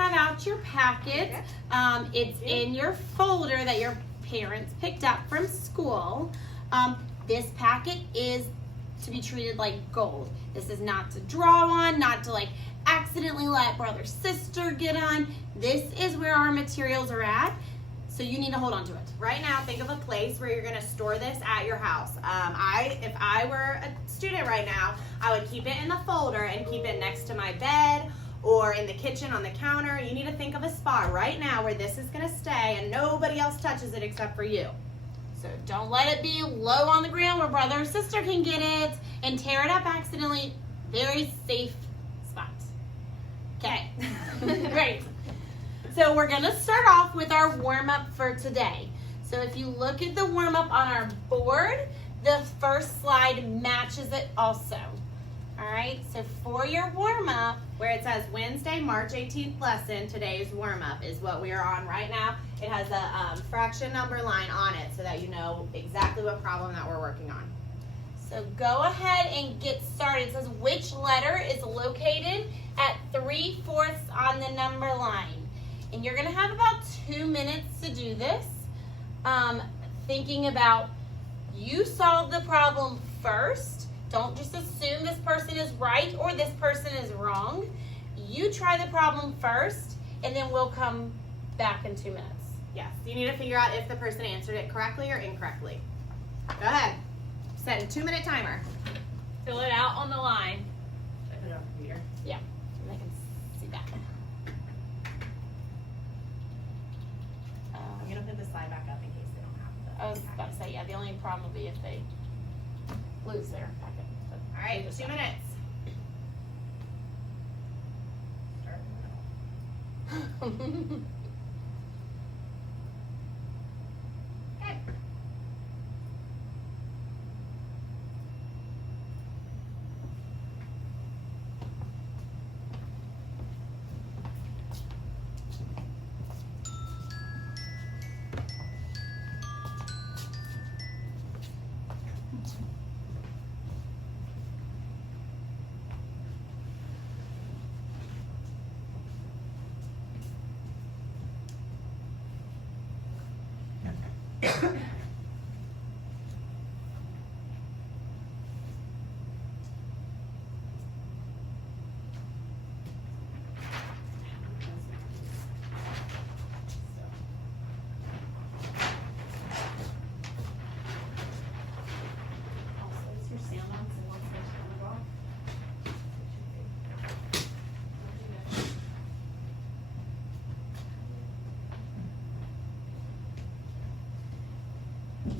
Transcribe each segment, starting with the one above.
have out your packet. It's in your folder that your parents picked up from school. This packet is to be treated like gold. This is not to draw on, not to like accidentally let brother, sister get on. This is where our materials are at, so you need to hold on to it. Right now, think of a place where you're gonna store this at your house. If I were a student right now, I would keep it in the folder and keep it next to my bed or in the kitchen on the counter. You need to think of a spot right now where this is gonna stay and nobody else touches it except for you. So don't let it be low on the ground where brother or sister can get it and tear it up accidentally. Very safe spot. Okay, great. So we're gonna start off with our warm-up for today. So if you look at the warm-up on our board, the first slide matches it also. All right, so for your warm-up, Where it says Wednesday, March 18th lesson, today's warm-up is what we are on right now. It has a fraction number line on it so that you know exactly what problem that we're working on. so go ahead and get started. It says which letter is located at 3/4 on the number line. And you're gonna have about 2 minutes to do this. Thinking about you solve the problem first. Don't just assume this person is right or this person is wrong. You try the problem first, and then we'll come back in 2 minutes. Yes, you need to figure out if the person answered it correctly or incorrectly. Go ahead. Set a 2-minute timer. Fill it out on the line. Should I put it on the computer? Yeah, and they can see that. I'm gonna put the slide back up in case they don't have the. I was about to say, yeah, the only problem will be if they lose their packet. All right, 2 minutes. Start in the middle. Okay.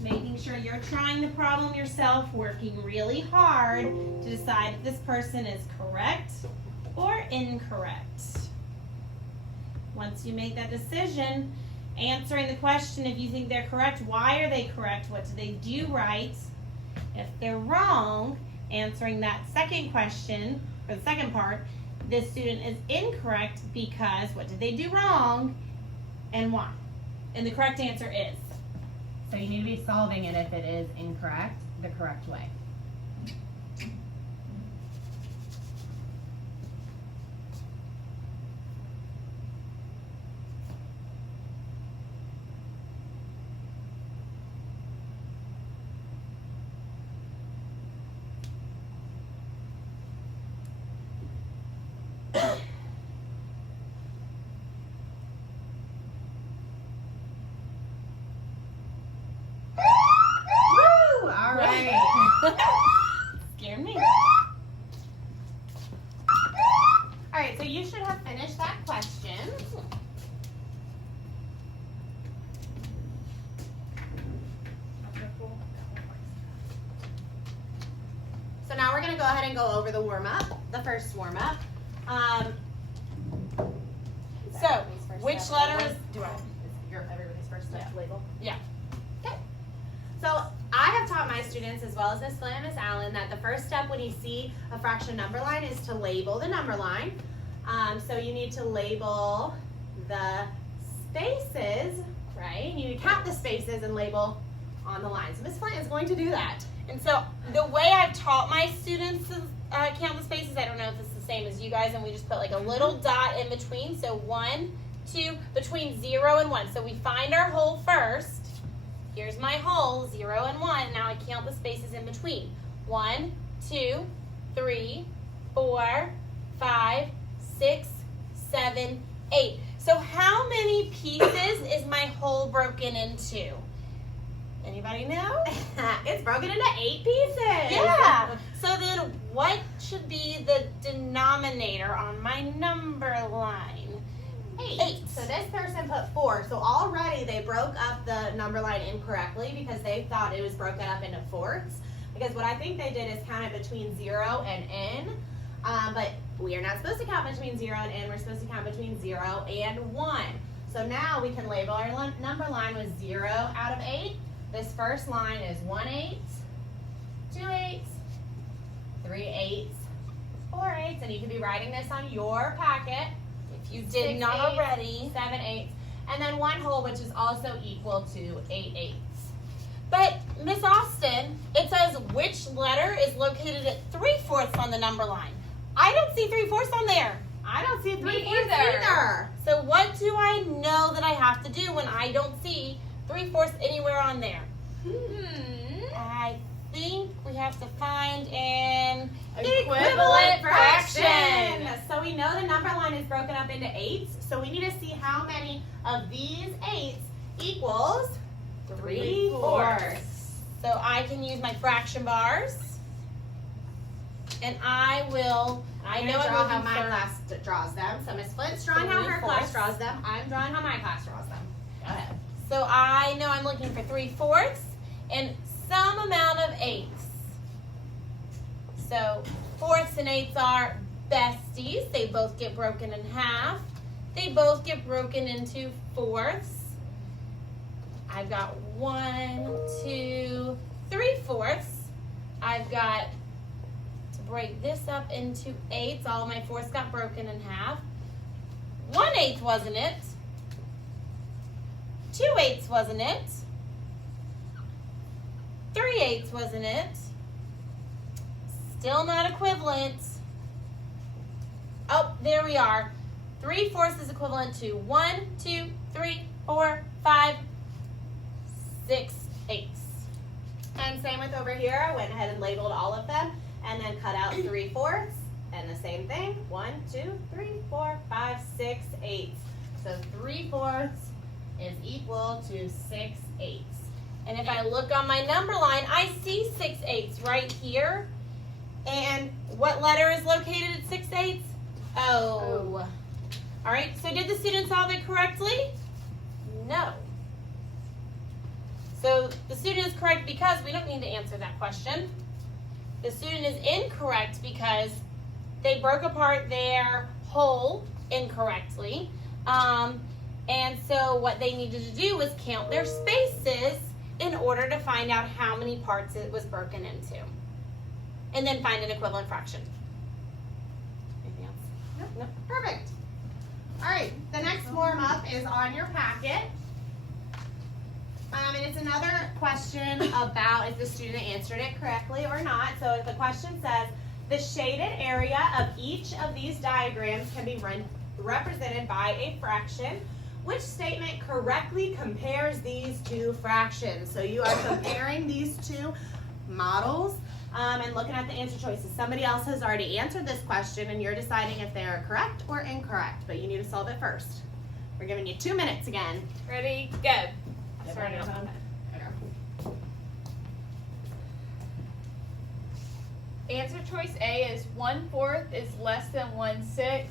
Making sure you're trying the problem yourself, working really hard to decide if this person is correct or incorrect. Once you make that decision, answering the question, if you think they're correct, why are they correct? What do they do right? If they're wrong, answering that second question, or the second part, this student is incorrect because what did they do wrong and why? And the correct answer is. So you need to be solving it if it is incorrect, the correct way. All right. Scared me. All right, so you should have finished that question. So now we're going to go ahead and go over the warm-up, the first warm-up. So, which letter is... Everybody's first step label? Yeah. Okay. So I have taught my students, as well as Miss Flynn and Miss Allen, that the first step when you see a fraction number line is to label the number line. So you need to label the spaces, right? You need to count the spaces and label on the line. So Miss Flynn is going to do that. And so the way I've taught my students to count the spaces, I don't know if it's the same as you guys, and we just put like a little dot in between. So 1, 2, between 0 and 1. So we find our hole first. Here's my hole, 0 and 1. Now I count the spaces in between. 1, 2, 3, 4, 5, 6, 7, 8. So how many pieces is my hole broken into? Anybody know? It's broken into 8 pieces. Yeah. So then what should be the denominator on my number line? 8. So this person put 4. So already they broke up the number line incorrectly because they thought it was broken up into fourths. Because what I think they did is count it between 0 and n. But we are not supposed to count between 0 and n. We're supposed to count between 0 and 1. So now we can label our number line with 0 out of 8. This first line is 1 8, 2 8, 3 8, 4 8. And you can be writing this on your packet. If you did not already. 7 8. And then 1 whole, which is also equal to 8 8. But Miss Austin, it says which letter is located at 3/4 on the number line. I don't see 3/4 on there. I don't see 3/4 either. either. So what do I know that I have to do when I don't see 3/4 anywhere on there? I think we have to find an Equivalent fraction. So we know the number line is broken up into 8s. So we need to see how many of these 8s equals 3/4. So I can use my fraction bars. And I will, I know draw I'm how looking my for class draws them. So Miss Flint's drawing how her 3/4. class draws them. I'm drawing how my class draws them. Go ahead. So I know I'm looking for 3/4 and some amount of 8s. So 4ths and 8s are besties. They both get broken in half. They both get broken into 4ths. I've got 1, 2, 3/4. I've got to break this up into 8s. All of my 4ths got broken in half. 1/8 wasn't it? 2/8 wasn't it? 3/8 wasn't it? Still not equivalent. Oh, there we are. 3/4 is equivalent to 1, 2, 3, 4, 5, 6 8s. And same with over here. I went ahead and labeled all of them and then cut out 3/4. And the same thing. 1, 2, 3, 4, 5, 6 8. So 3/4 is equal to 6 8. And if I look on my number line, I see 6 8s right here. And what letter is located at 6 8s? Oh. All right, so did the student solve it correctly? No. So the student is correct because we don't need to answer that question. The student is incorrect because they broke apart their whole incorrectly. And so what they needed to do was count their spaces in order to find out how many parts it was broken into. And then find an equivalent fraction. Anything else? Nope. Perfect. All right, the next warm-up is on your packet. And it's another question about if the student answered it correctly or not. So if the question says, the shaded area of each of these diagrams can be represented by a fraction, which statement correctly compares these two fractions? So you are comparing these two models and looking at the answer choices. Somebody else has already answered this question and you're deciding if they are correct or incorrect, but you need to solve it first. We're giving you 2 minutes again. Ready, go. Sorry. Answer choice A is 1/4 is less than 1/6.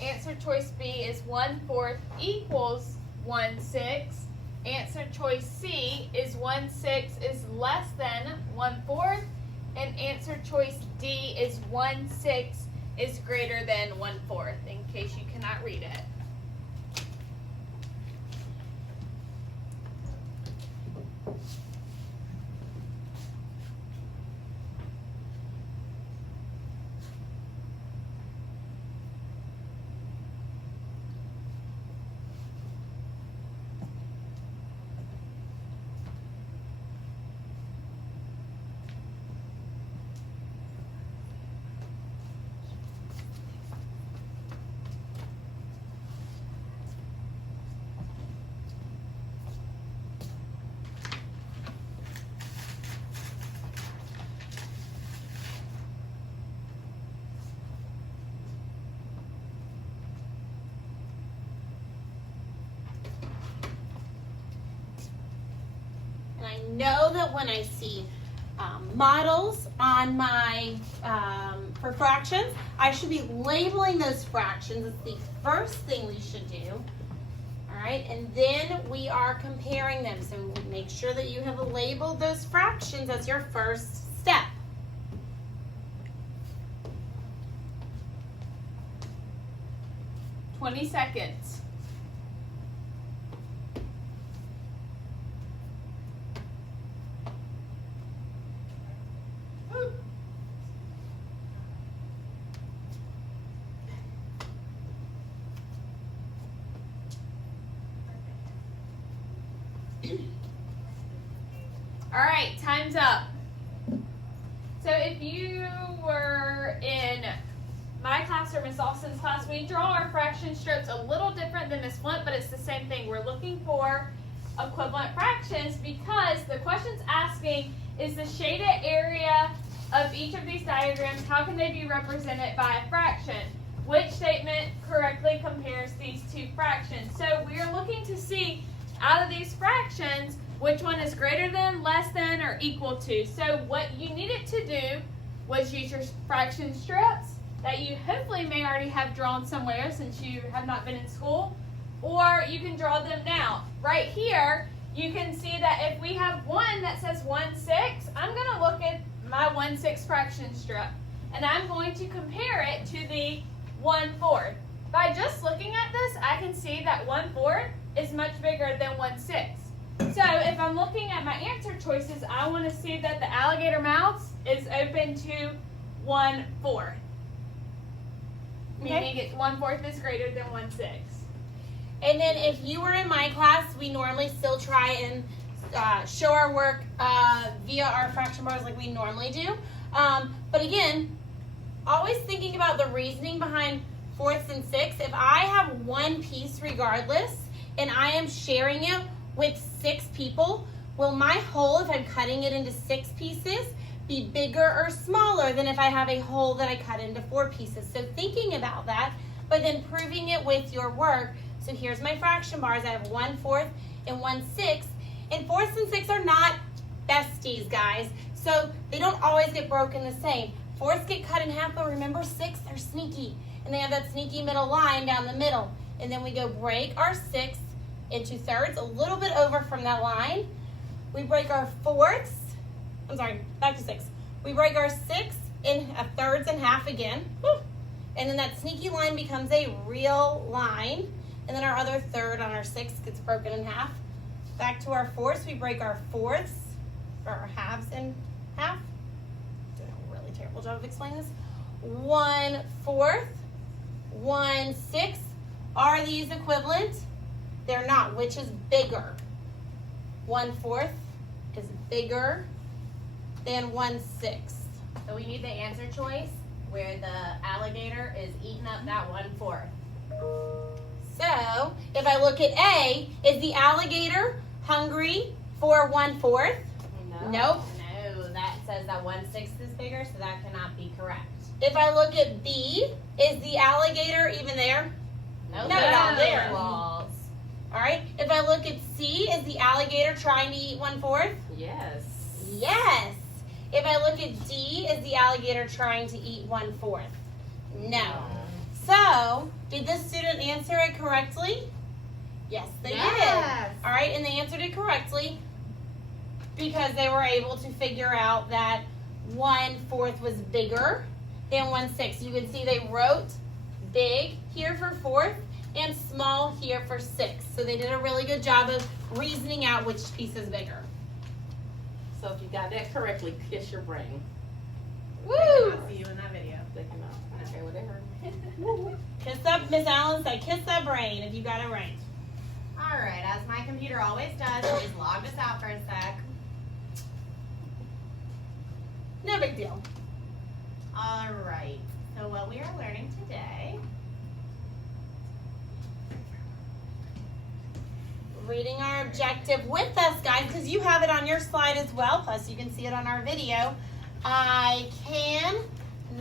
Answer choice B is 1/4 equals 1/6. Answer choice C is 1/6 is less than 1/4. And answer choice D is 1/6 is greater than 1/4, in case you cannot read it. know that when I see models on my, for fractions, I should be labeling those fractions. It's the first thing we should do. All right, and then we are comparing them. So make sure that you have labeled those fractions as your first step. "20 seconds. All right, time's up. So if you were in my class or Miss Austin's class, we draw our fraction strips a little different than Miss Flint, but it's the same thing. We're looking for equivalent fractions because the question's asking, is the shaded area of each of these diagrams, how can they be represented by a fraction? Which statement correctly compares these two fractions? So we are looking to see, out of these fractions, which one is greater than, less than, or equal to. So what you needed to do was use your fraction strips that you hopefully may already have drawn somewhere since you have not been in school, or you can draw them now. Right here, you can see that if we have one that says 1/6, I'm going to look at my 1/6 fraction strip, and I'm going to compare it to the 1/4. By just looking at this, I can see that 1/4 is much bigger than 1/6. So if I'm looking at my answer choices, I want to see that the alligator mouth is open to 1/4. Meaning it's 1/4 is greater than 1/6. And then if you were in my class, we normally still try and show our work via our fraction bars like we normally do. But again, always thinking about the reasoning behind fourths and sixths. If I have one piece regardless, and I am sharing it with 6 people, will my whole, if I'm cutting it into 6 pieces, be bigger or smaller than if I have a whole that I cut into 4 pieces? So thinking about that, but then proving it with your work. So here's my fraction bars. I have 1/4 and 1/6, and fourths and sixths are not besties, guys. So they don't always get broken the same. Fourths get cut in half, but remember, sixths are sneaky, and they have that sneaky middle line down the middle. And then we go break our sixths into thirds, a little bit over from that line. We break our fourths, I'm sorry, back to 6. We break our 6 in thirds and half again. Woo. And then that sneaky line becomes a real line. And then our other third on our 6 gets broken in half. Back to our fourths, we break our fourths, or our halves in half. Doing a really terrible job of explaining this. 1/4, 1/6. Are these equivalent? They're not. Which is bigger? 1/4 is bigger than 1/6. So we need the answer choice where the alligator is eating up that 1/4. So if I look at A, is the alligator hungry for 1/4? No. Nope. No, that says that 1/6 is bigger, so that cannot be correct. If I look at B, is the alligator even there? No, No, not there. Walls. All right. If I look at C, is the alligator trying to eat 1/4? Yes. Yes. If I look at D, is the alligator trying to eat 1/4? No. So, did this student answer it correctly? Yes, they did. All right, and they answered it correctly because they were able to figure out that 1/4 was bigger than 1/6. You can see they wrote big here for fourth and small here for sixth. So they did a really good job of reasoning out which piece is bigger. So if you got that correctly, kiss your brain. Woo! I'll see you in that video. They can I don't care what they heard. Kiss that, Miss Allen said, kiss that brain if you got it right. All right, as my computer always does, I'll just log this out for a sec. No big deal. All right, so what we are learning today. Reading our objective with us, guys, because you have it on your slide as well, plus you can see it on our video. I can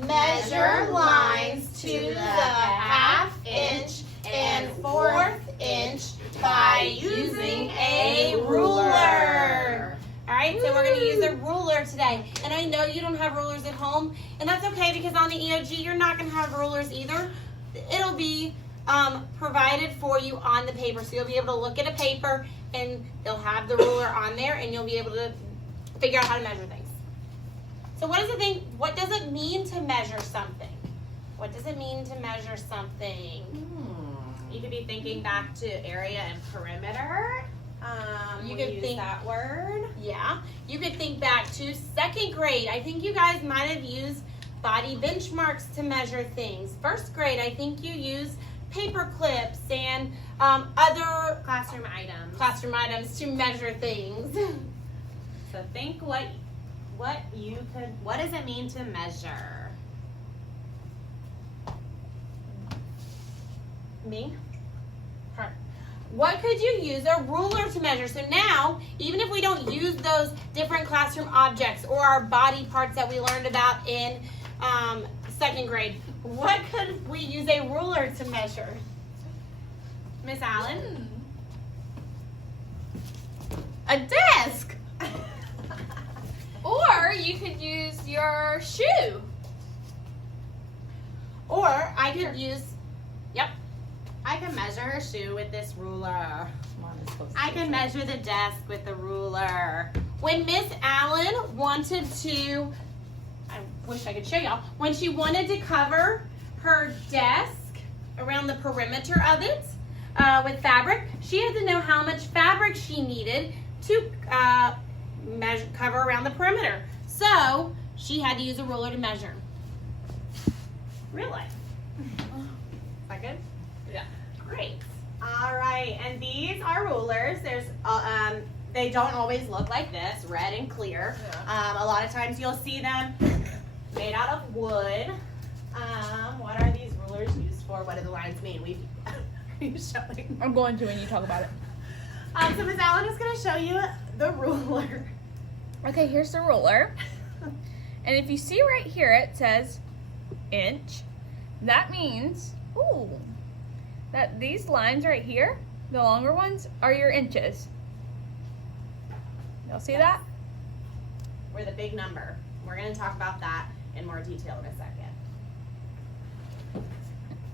measure lines to the half inch and fourth inch by using a ruler. All right, so we're gonna use a ruler today. And I know you don't have rulers at home, and that's okay because on the EOG, you're not gonna have rulers either. It'll be provided for you on the paper. So you'll be able to look at a paper and they'll have the ruler on there and you'll be able to figure out how to measure things. So what does it mean to measure something? What does it mean to measure something? You could be thinking back to area and perimeter. You We could use think- that word. Yeah, you could think back to second grade. I think you guys might have used body benchmarks to measure things. First grade, I think you used paper clips and other Classroom items. to measure things. So think what does it mean to measure? Me? Her. What could you use a ruler to measure? So now, even if we don't use those different classroom objects or our body parts that we learned about in second grade, what could we use a ruler to measure? Miss Allen? A desk. Or you could use your shoe. Or I could use, I can measure her shoe with this ruler. Mine is supposed to I be can measure the desk with the ruler. when Miss Allen wanted to, I wish I could show y'all, when she wanted to cover her desk around the perimeter of it with fabric, she had to know how much fabric she needed to cover around the perimeter. So she had to use a ruler to measure. Real life. Is that good? Great. All right, and these are rulers. There's, they don't always look like this, red and clear. A lot of times you'll see them made out of wood. What are these rulers used for? What do the lines mean? Are you showing? I'm going to when you talk about it. So Miss Allen is going to show you the ruler. Okay, here's the ruler. And if you see right here, it says inch. That means, that these lines right here, the longer ones, are your inches. Y'all see that? We're the big number. We're going to talk about that in more detail in a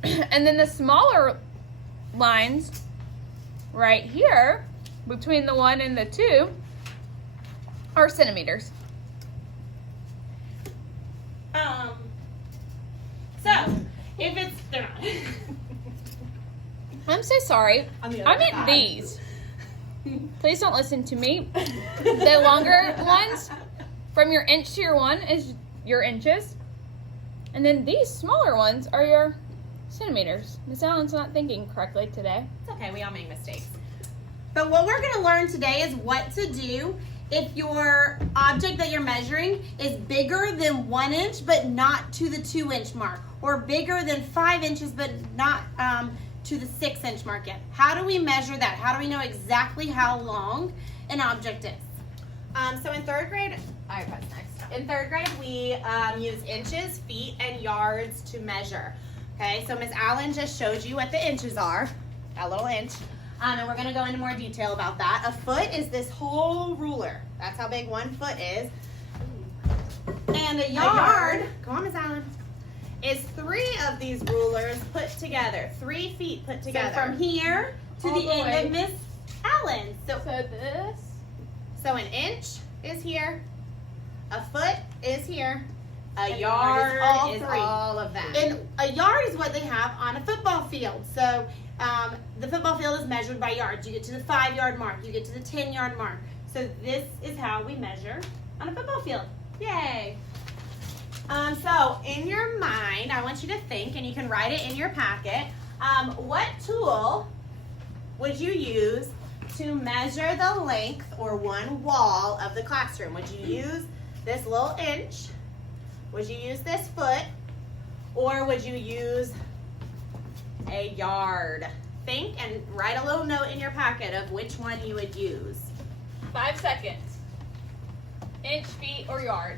second. And then the smaller lines right here, between the 1 and the 2, are centimeters. So if it's, they're not. I'm so sorry. On the I other meant side. these. Please don't listen to me. The longer ones, from your inch to your 1, is your inches. And then these smaller ones are your centimeters. Miss Allen's not thinking correctly today. It's okay, we all make mistakes. But what we're going to learn today is what to do if your object that you're measuring is bigger than 1 inch but not to the 2 inch mark, or bigger than 5 inches but not to the 6 inch mark yet. How do we measure that? How do we know exactly how long an object is? So in third grade, all right, what's next? In third grade, we use inches, feet, and yards to measure. Okay, so Miss Allen just showed you what the inches are, a little inch. And we're gonna go into more detail about that. A foot is this whole ruler. That's how big 1 foot is. And a A yard, yard, go on Miss Allen, is 3 of these rulers put together. 3 feet put so together. from here to All the the end way. of Miss Allen. So So this, So an inch is here, a foot is here, a And yard is is all 3. all of them. and a yard is what they have on a football field. So the football field is measured by yards. You get to the 5-yard mark, you get to the 10-yard mark. So this is how we measure on a football field. Yay! So in your mind, I want you to think, and you can write it in your packet, what tool would you use to measure the length or one wall of the classroom? Would you use this little inch? Would you use this foot? Or would you use a yard? Think and write a little note in your packet of which one you would use. 5 seconds. Inch, feet, or yard.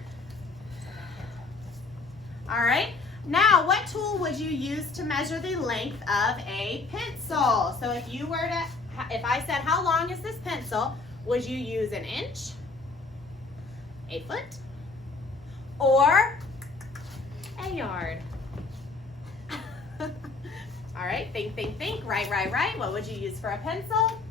All right. Now, what tool would you use to measure the length of a pencil? So if you were to, if I said, how long is this pencil? Would you use an inch? a foot, or a yard? All right, think, think, think. Right. What would you use for a pencil?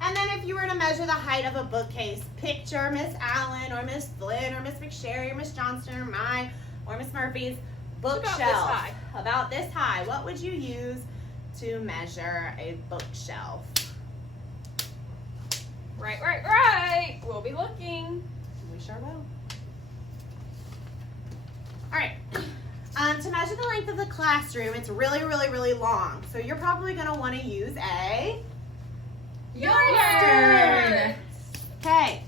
And then if you were to measure the height of a bookcase, picture Miss Allen or Miss Flynn or Miss McSherry or Miss Johnston or Miss Murphy's bookshelf. About this high. About this high. What would you use to measure a bookshelf? Right. We'll be looking. We sure will. All right. To measure the length of the classroom, it's really long. So you're probably going to want to use a yardstick. Okay.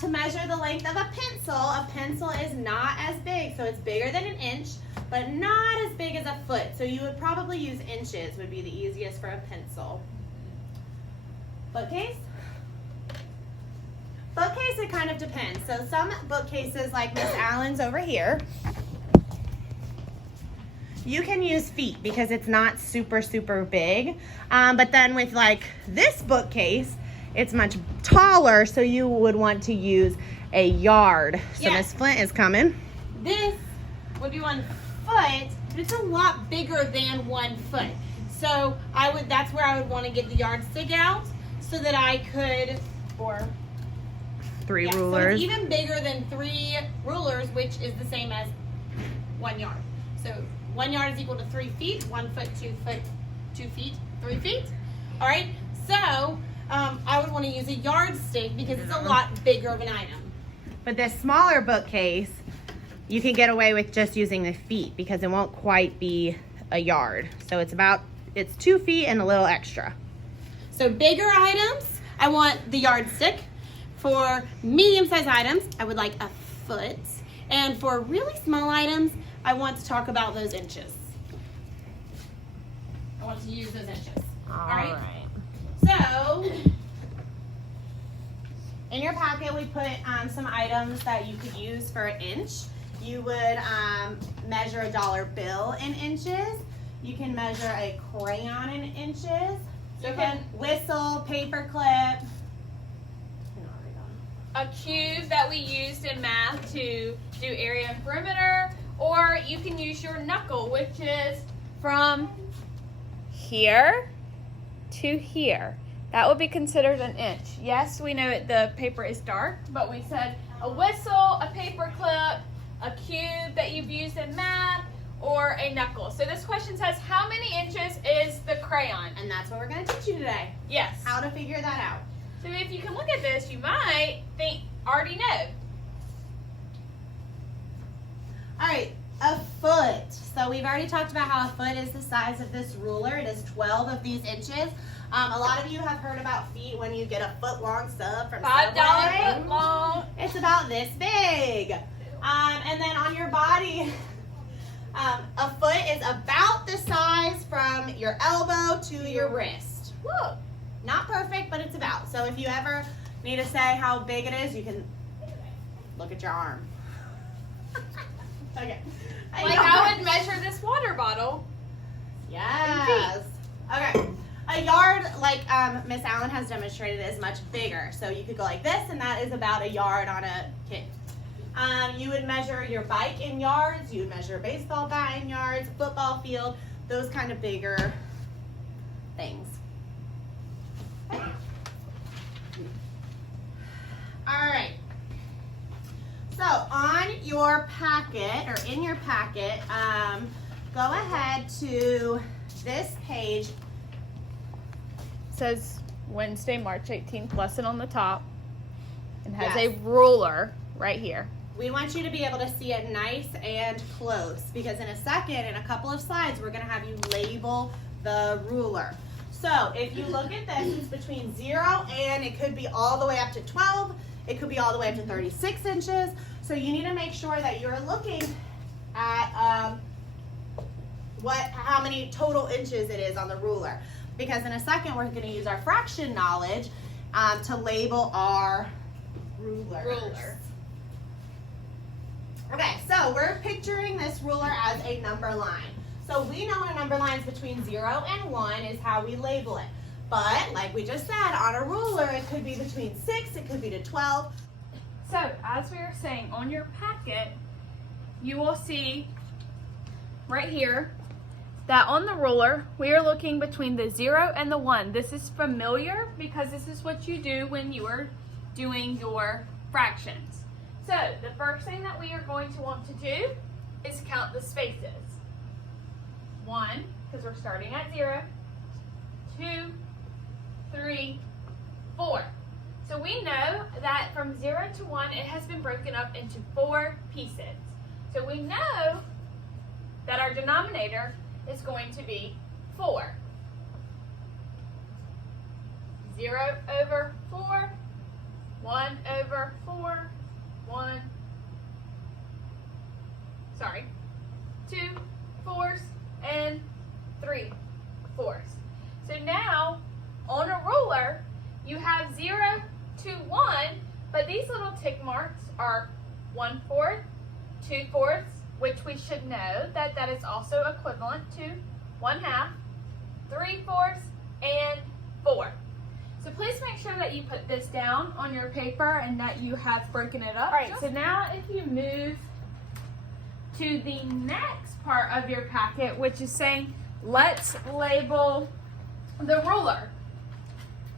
To measure the length of a pencil is not as big. So it's bigger than an inch, but not as big as a foot. So you would probably use inches would be the easiest for a pencil. Bookcase? Bookcase, it kind of depends. So some bookcases like Miss Allen's over here, you can use feet because it's not super big. But then with like this bookcase, it's much taller, so you would want to use a yard. So Yeah. Miss Flint is coming. This would be 1 foot, but it's a lot bigger than 1 foot. So that's where I would want to get the yardstick out so that I could, or Three so rulers. it's even bigger than 3 rulers, which is the same as 1 yard. So 1 yard is equal to 3 feet, 1 foot, 2 foot, 2 feet, 3 feet. All right, so I would want to use a yardstick because it's a lot bigger of an item. But this smaller bookcase, you can get away with just using the feet because it won't quite be a yard. So it's 2 feet and a little extra. So bigger items, I want the yardstick. For medium-sized items, I would like a foot. And for really small items, I want to talk about those inches. I want to use those inches. All right. So, in your packet, we put some items that you could use for an inch. You would measure a dollar bill in inches. You can measure a crayon in inches. You can whistle, paper clip. A cube that we used in math to do area and perimeter, or you can use your knuckle, which is from here to here. That would be considered an inch. Yes, we know the paper is dark, but we said a whistle, a paper clip, a cube that you've used in math, or a knuckle. So this question says, how many inches is the crayon? And that's what we're going to teach you today. Yes. How to figure that out. So if you can look at this, you might already know. All right, a foot. So we've already talked about how a foot is the size of this ruler. It is 12 of these inches. A lot of you have heard about feet when you get a foot-long sub from $5 Subway. foot long. It's about this big. And then on your body, a foot is about the size from your elbow to your wrist. Look. Not perfect, but it's about. So if you ever need to say how big it is, you can look at your arm. Okay. Like I would measure this water bottle. Yes. Okay. A yard, like Miss Allen has demonstrated, is much bigger. So you could go like this, and that is about a yard on a kid. You would measure your bike in yards. You would measure a baseball bat in yards, football field, those kind of bigger things. All right. So on your packet, or in your packet, go ahead to this page. It says Wednesday, March 18th lesson on the top, and has Yes. a ruler right here. We want you to be able to see it nice and close, because in a second, in a couple of slides, we're going to have you label the ruler. So if you look at this, it's between 0 and it could be all the way up to 12. It could be all the way up to 36 inches. So you need to make sure that you're looking at how many total inches it is on the ruler. Because in a second, we're going to use our fraction knowledge to label our rulers. Okay, so we're picturing this ruler as a number line. So we know a number line is between 0 and 1 is how we label it. But like we just said, on a ruler, it could be between 6, it could be to 12. So, as we were saying, on your packet, you will see right here that on the ruler, we are looking between the 0 and the 1. This is familiar because this is what you do when you are doing your fractions. So, the first thing that we are going to want to do is count the spaces. 1, because we're starting at 0, 2, 3, 4. So we know that from 0 to 1, it has been broken up into 4 pieces. So we know that our denominator is going to be 4. 0 over 4, 1 over 4, 2 fours, and 3 fours. So now, on a ruler, you have 0 to 1, but these little tick marks are 1/4, 2/4, which we should know that that is also equivalent to 1/2, 3/4, and 4. So please make sure that you put this down on your paper and that you have broken it up. All right, so now if you move to the next part of your packet, which is saying, let's label the ruler.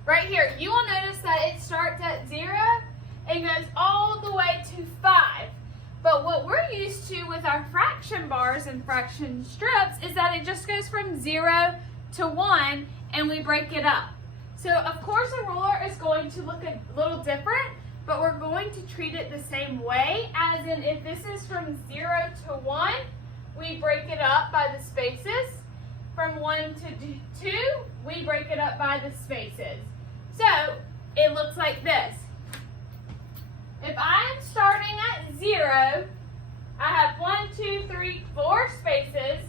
Right here, you will notice that it starts at 0 and goes all the way to 5. But what we're used to with our fraction bars and fraction strips is that it just goes from 0 to 1 and we break it up. So of course a ruler is going to look a little different, but we're going to treat it the same way, as in if this is from 0 to 1, we break it up by the spaces. From 1 to 2, we break it up by the spaces. So it looks like this. If I'm starting at 0, I have 1, 2, 3, 4 spaces.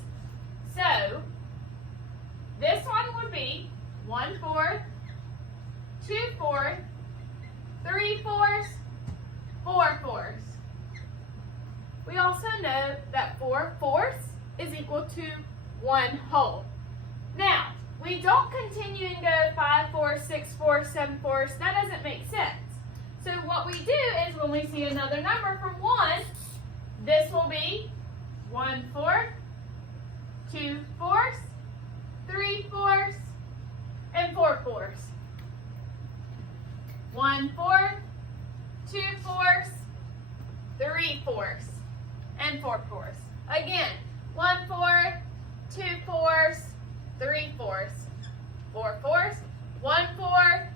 So this one would be 1/4, 2/4, 3/4, 4/4. We also know that 4/4 is equal to 1 whole. Now, we don't continue and go 5/4, 6/4, 7/4. That doesn't make sense. So what we do is when we see another number from 1, this will be 1/4, 2/4, 3/4, and 4/4. 1/4, 2/4, 3/4, and 4/4. Again, 1/4, 2/4, 3/4, 4/4, 1/4,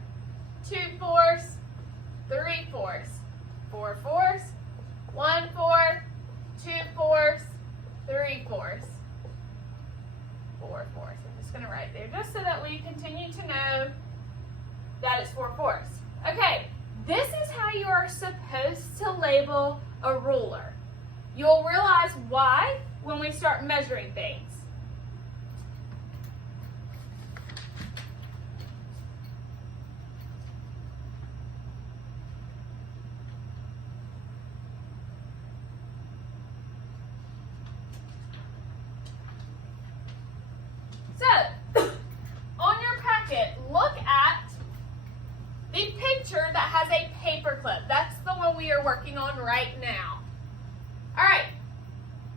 2/4, 3/4, 4/4, 1/4, 2/4, 3/4, 4/4. I'm just going to write there just so that we continue to know that it's 4/4. Okay, this is how you are supposed to label a ruler. You'll realize why when we start measuring things. So, on your packet, look at the picture that has a paper clip. That's the one we are working on right now. All right,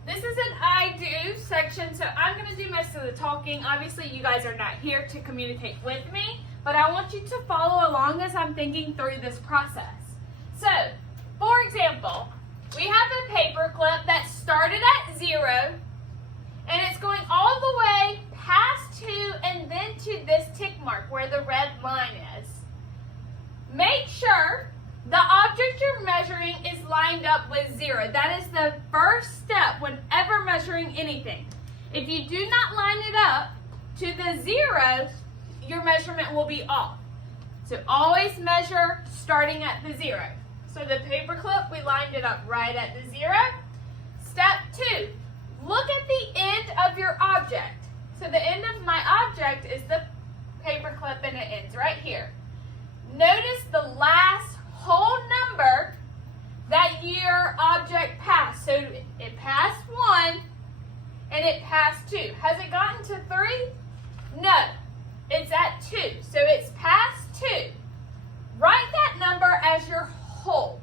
this is an I do section, so I'm going to do most of the talking. Obviously, you guys are not here to communicate with me, but I want you to follow along as I'm thinking through this process. So, for example, we have a paper clip that started at 0, and it's going all the way past 2 and then to this tick mark where the red line is. Make sure the object you're measuring is lined up with 0. That is the first step whenever measuring anything. If you do not line it up to the 0, your measurement will be off. So always measure starting at the 0. So the paper clip, we lined it up right at the 0. Step 2, look at the end of your object. So the end of my object is the paper clip and it ends right here. Notice the last whole number that your object passed. So it passed 1 and it passed 2. Has it gotten to 3? No, it's at 2. So it's past 2. Write that number as your whole.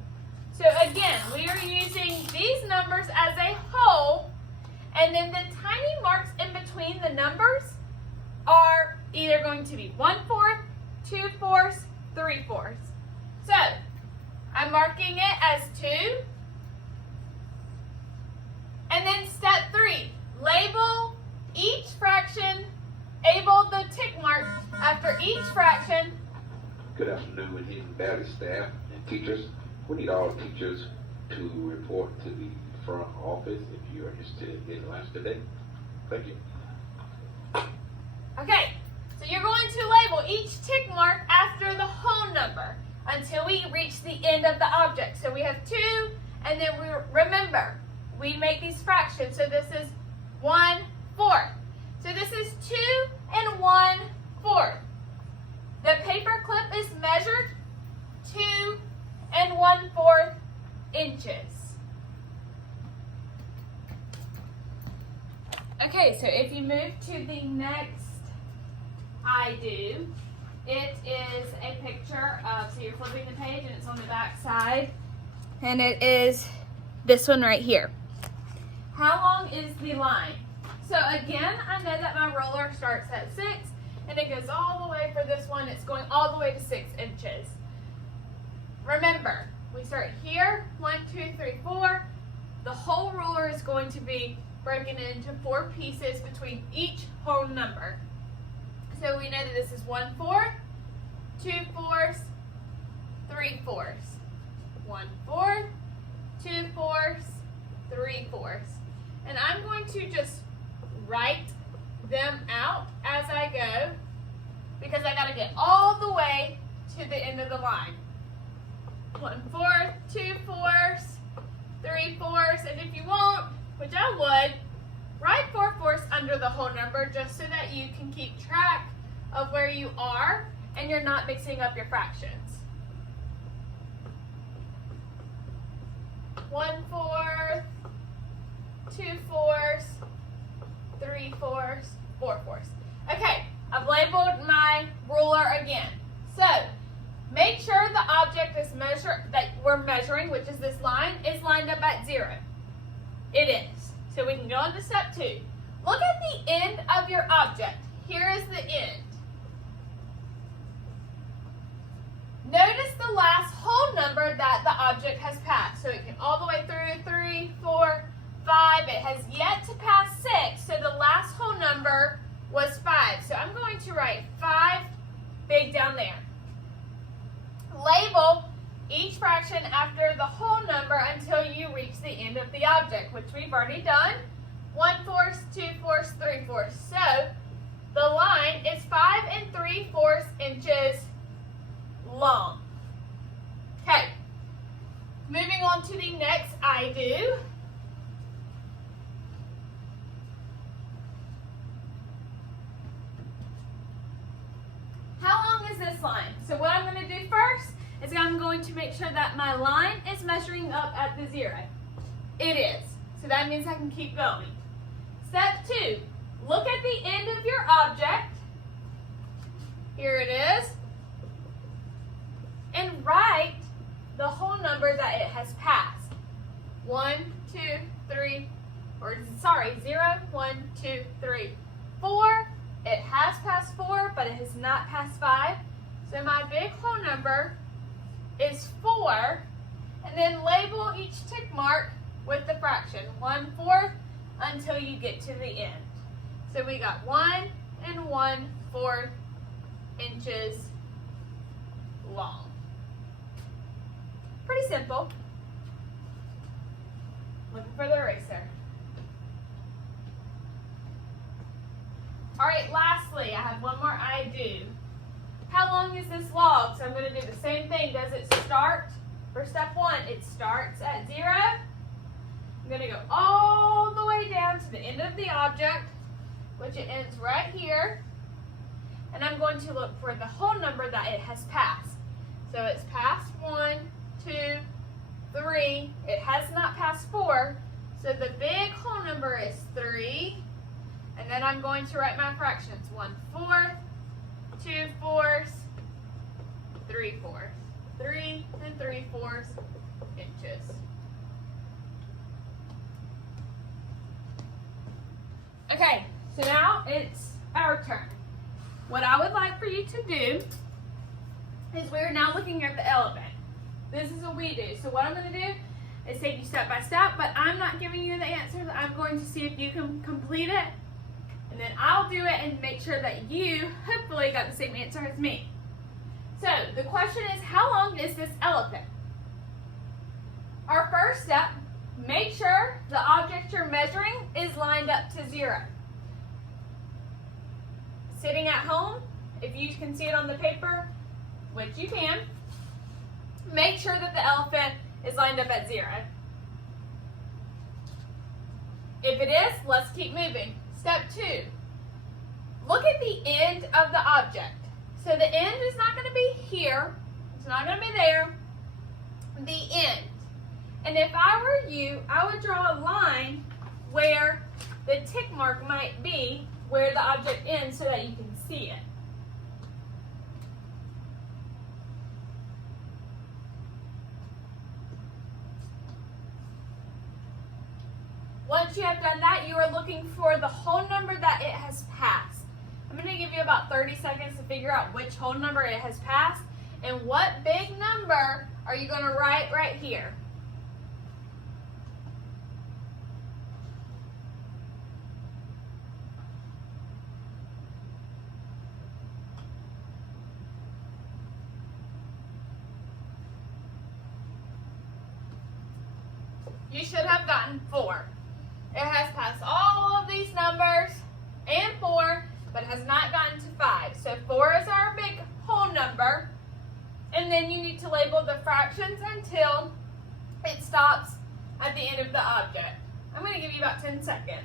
So again, we are using these numbers as a whole, and then the tiny marks in between the numbers are either going to be 1/4, 2/4, 3/4. So I'm marking it as 2. And then step 3, label each fraction, able the tick mark after each fraction. Good afternoon, Hidden Valley staff and teachers. We need all teachers to report to the front office if you are interested in getting lunch today. Thank you. Okay, so you're going to label each tick mark after the whole number until we reach the end of the object. So we have 2, and then we remember, we make these fractions. So this is 1/4. So this is 2 and 1/4. The paper clip is measured 2 and 1/4 inches. Okay, so if you move to the next I do, it is a picture of, so you're flipping the page and it's on the back side, and it is this one right here. How long is the line? So again, I know that my ruler starts at 6 and it goes all the way for this one, it's going all the way to 6 inches. Remember, we start here, 1, 2, 3, 4. The whole ruler is going to be broken into 4 pieces between each whole number. So we know that this is 1/4, 2/4, 3/4. 1/4, 2/4, 3/4. And I'm going to just write them out as I go because I got to get all the way to the end of the line. 1/4, 2/4, 3/4, and if you want, which I would, write 4/4 under the whole number just so that you can keep track of where you are and you're not mixing up your fractions. 1/4, 2/4, 3/4, 4/4. Okay, I've labeled my ruler again. So make sure the object is that we're measuring, which is this line, is lined up at 0. It is. So we can go on to step 2. Look at the end of your object. Here is the end. Notice the last whole number that the object has passed. So it came all the way through 3, 4, 5. It has yet to pass 6. So the last whole number was 5. So I'm going to write 5 big down there. Label each fraction after the whole number until you reach the end of the object, which we've already done. 1/4, 2/4, 3/4. So the line is 5 3/4 inches long. Okay, moving on to the next I do. How long is this line? So what I'm going to do first is I'm going to make sure that my line is measuring up at the 0. It is. So that means I can keep going. Step 2, look at the end of your object. Here it is. And write the whole number that it has passed. 1, 2, 3, 0, 1, 2, 3, 4. It has passed 4, but it has not passed 5. So my big whole number is 4. And then label each tick mark with the fraction. 1/4 until you get to the end. So we got 1 and 1/4 inches long. Pretty simple. Looking for the eraser. All right, lastly, I have one more I do. How long is this log? So I'm going to do the same thing. Does it start? For step 1, it starts at 0. I'm going to go all the way down to the end of the object, which it ends right here. And I'm going to look for the whole number that it has passed. So it's passed 1, 2, 3. It has not passed 4. So the big whole number is 3. And then I'm going to write my fractions. 1/4, 2/4, 3/4. 3 and 3/4, inches. Okay, so now it's our turn. What I would like for you to do is we're now looking at the elephant. This is what we do. So what I'm going to do is take you step by step, but I'm not giving you the answers. I'm going to see if you can complete it, and then I'll do it and make sure that you hopefully got the same answer as me. So the question is, how long is this elephant? Our first step, make sure the object you're measuring is lined up to 0. Sitting at home, if you can see it on the paper, which you can, make sure that the elephant is lined up at 0. If it is, let's keep moving. Step 2, look at the end of the object. So the end is not going to be here, it's not going to be there, the end. And if I were you, I would draw a line where the tick mark might be where the object ends so that you can see it. Once you have done that, you are looking for the whole number that it has passed. I'm going to give you about 30 seconds to figure out which whole number it has passed and what big number are you going to write right here. You should have gotten 4. It has passed all of these numbers and 4, but has not gotten to 5. So 4 is our big whole number. And then you need to label the fractions until it stops at the end of the object. I'm going to give you about 10 seconds.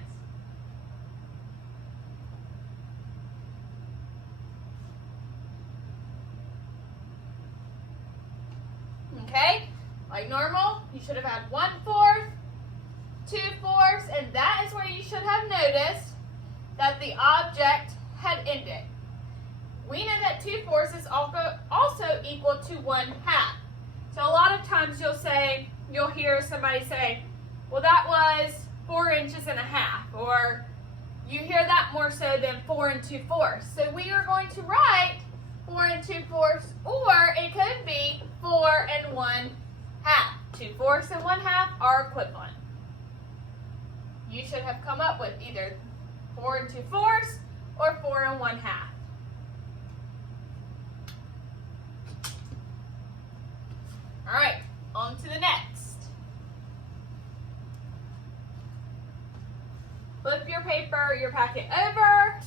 Okay, like normal, you should have had 1/4, 2/4, and that is where you should have noticed that the object had ended. We know that 2/4 is also equal to 1/2. So a lot of times you'll hear somebody say, well, that was 4 inches and a half, or you hear that more so than 4 2/4. So we are going to write 4 2/4, or it could be 4 1/2. 2/4 and 1/2 are equivalent. You should have come up with either 4 2/4 or 4 1/2. All right, on to the next. Flip your packet over,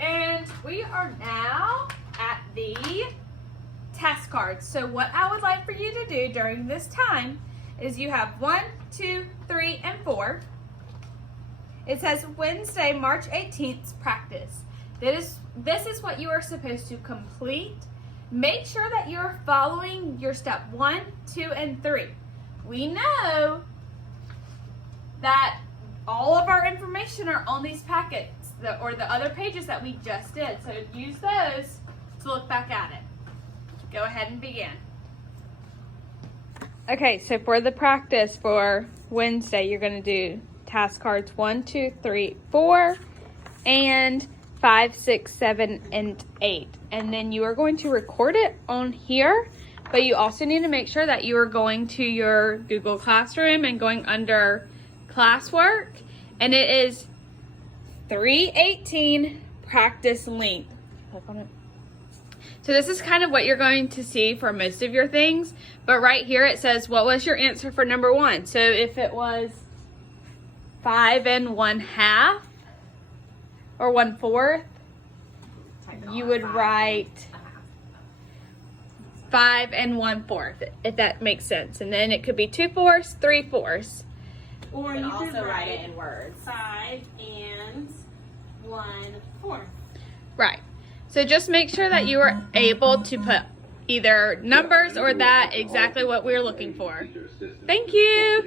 and we are now at the task cards. So what I would like for you to do during this time is you have 1, 2, 3, and 4. It says Wednesday, March 18th, practice. This is what you are supposed to complete. Make sure that you're following your step 1, 2, and 3. We know that all of our information are on these packets or the other pages that we just did. So use those to look back at it. Go ahead and begin. Okay, so for the practice for Wednesday, you're going to do task cards 1, 2, 3, 4, and 5, 6, 7, and 8. And then you are going to record it on here, but you also need to make sure that you are going to your Google Classroom and going under classwork, and it is 318 practice link. Click on it. So this is kind of what you're going to see for most of your things, but right here it says, what was your answer for number 1? So if it was 5 1/2 or 1/4, you would write 5 1/4, if that makes sense. And then it could be 2/4, 3/4. Or You you can could also write it in words. 5 1/4. Right. So just make sure that you are able to put either numbers or that exactly what we're looking for. Thank you.